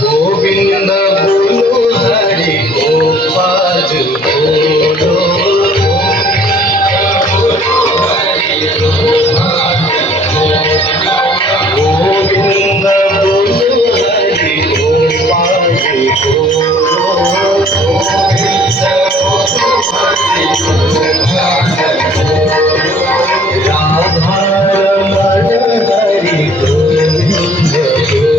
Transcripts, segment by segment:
गोविंद बोलो हरि गोपाल बोलो गोविंद बोलो हरि गोपाल राधा रमण हरि गोविंद बोलो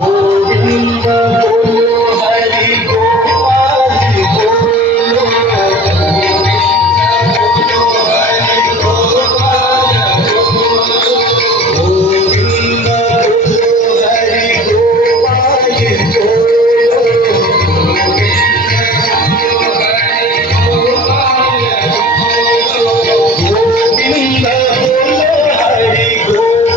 गोविंद बोलो हरि गोपाल बोलो गोविंद बोलो हरि गोपाल गोविंद बोलो हरि गोपाल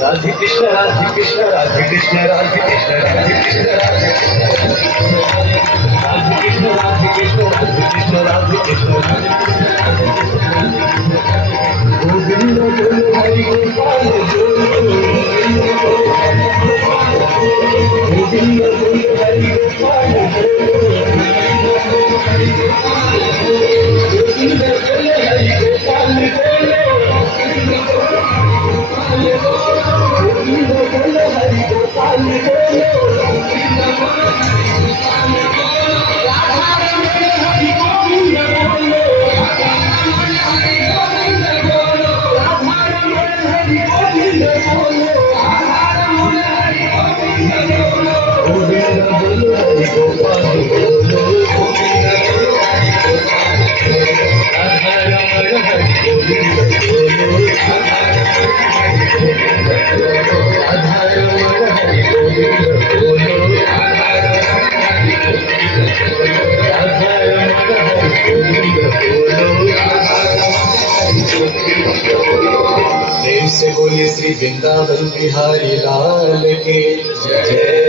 राधे कृष्ण राधे कृष्ण राधे कृष्ण राधे कृष्ण राधे कृष्ण राधे कृष्ण राधे कृष्ण राधे कृष्ण राधे कृष्ण गोविंद बोलो हरि गोपाल गोविंद बोलो हरि गोपाल गोविंद बोलो हरि गोपाल गोविंद बोलो हरि गोपाल प्रेम से बोलिए श्री वृंदावन बिहारी लाल के जय।